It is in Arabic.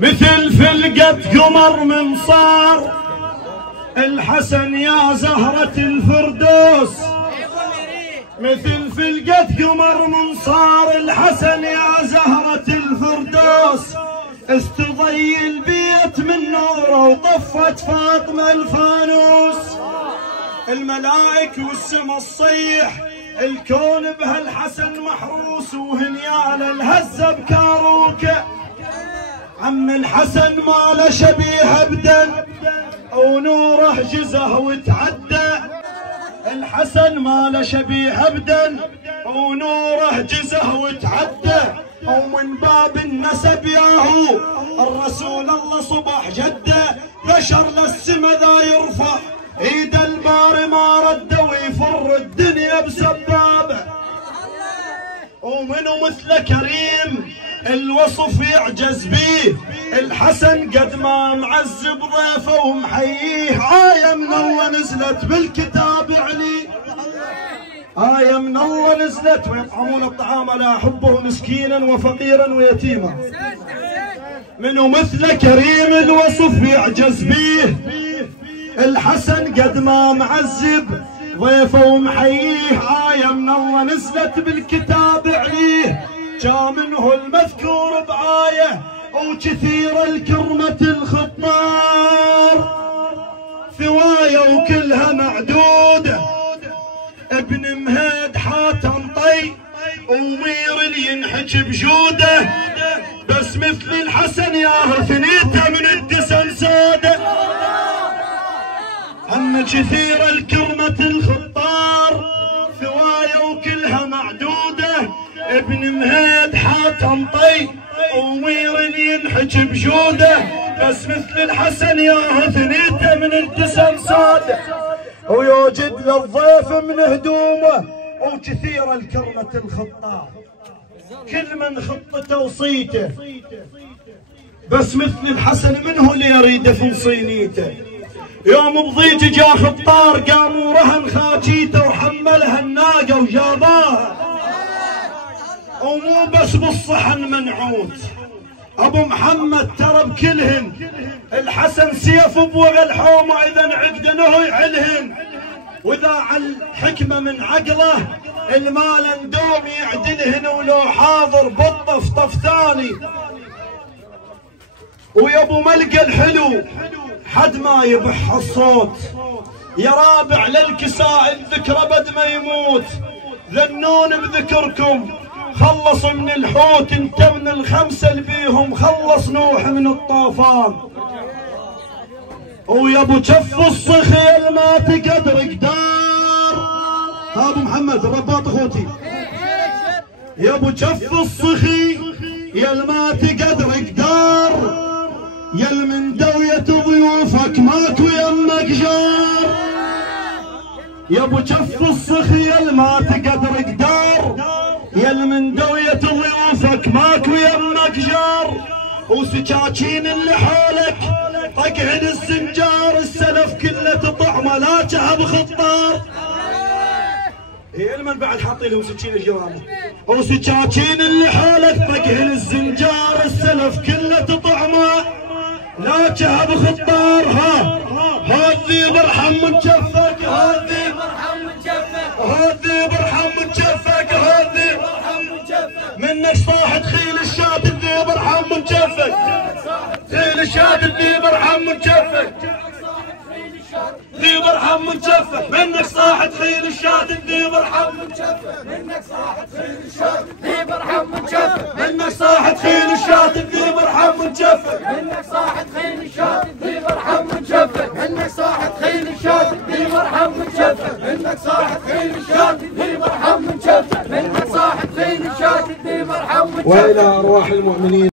مثل فلقة قمر منصار الحسن يا زهرة الفردوس، مثل فلقة قمر منصار الحسن يا زهرة الفردوس، استضي البيت من نوره وطفت فاطمة الفانوس، الملائك والسما الصيح الكون بهالحسن محروس، وهنيال الهزة بكاروكه، عم الحسن ما له شبيه ابدا ونوره جزه وتعدى، الحسن ما له شبيه ابدا ونوره جزه وتعدى، ومن باب النسب ياهو الرسول الله صبح جده، بشر للسما ذا يرفع ايد الباري ما رده ويفر الدنيا بسبابه، ومنو مثله كريم الوصف يعجز بيه، الحسن قد ما معذب ضيفه ومحييه، آية من الله نزلت بالكتاب علي، آية من الله نزلت ويطعمون الطعام على حبه مسكينا وفقيرا ويتيما، منو مثله كريم الوصف يعجز بيه، الحسن قد ما معذب ضيفه ومحييه، آية من الله نزلت بالكتاب عليه، جا منه المذكور بآية وكثير الكرمة الخطار، ثوايا وكلها معدودة، ابن مهيد حاتم طي ومير اللي ينحج بجوده، بس مثل الحسن يا ثنيته من الدسم ساده، عم كثير الكرمة الخطار، ثوايا وكلها معدودة، ابن مهيد حاتم طي ومير اللي ينحج بجوده، بس مثل الحسن يا ثنيته من الدسم ساده، ويوجد للضيف من هدومه وكثير الكرمة الخطار، كل من خطته وصيته، بس مثل الحسن منه اللي يريد في صينيته، يوم بضيج جا خطار قاموا رهن خاجيته وحملها الناقه وجاباها، ومو بس بالصحن منعوت، ابو محمد ترى بكلهن، الحسن سيف بوغ الحومه اذا عقدنه يعلهن، واذا على الحكمه من عقله المال ندوم يعدلهن، ولو حاضر بالطف طف ثاني، ويا ابو ملقى الحلو حد ما يبح الصوت، يا رابع للكساء الذكرى بد ما يموت، ذنون بذكركم خلص من الحوت، انت من الخمسه اللي بيهم خلص نوح من الطوفان، ويا ابو جف الصخي ما تقدر قدار، ها ابو محمد الرباط اخوتي، يا ابو جف الصخي يا ما تقدر قدار، يا من دوية ضيوفك ماكو يمك جار، يا ابو جف الصخي يا ما تقدر قدار، يا من دوية ضيوفك ماكو يمك جار، وسكاكين اللي حولك طقعن السنجار، السلف كله تطعمه لا شهب خطار، هي من بعد حاطين لهم سكين الجرامه، وسكاكين اللي حولك طقعن السنجار، السلف كله تطعمه لا شهب خطار، هذي برحم من جفك، هذي برحم من جفك، هذي برحم من جفك، هذي برحم من جفك، منك صاحت خيل الشاد الذي برحم من جفك، خيل الشاد الذي برحم من جفك، ذي برحم من جفك، منك صاحت خيل الشاد الذي برحم من جفك، منك صاحت خيل الشاد الذي برحم من جفك، منك صاحت خيل الشاد الذي برحم من جفك، منك صاحت خيل الشاد الذي برحم من جفك، منك صاحت خيل الشاد الذي برحم من جفك، منك صاحت خيل الشاد الذي برحم من جفك، منك صاحت خيل الشاد الذي برحم من جفك، وإلى أرواح المؤمنين.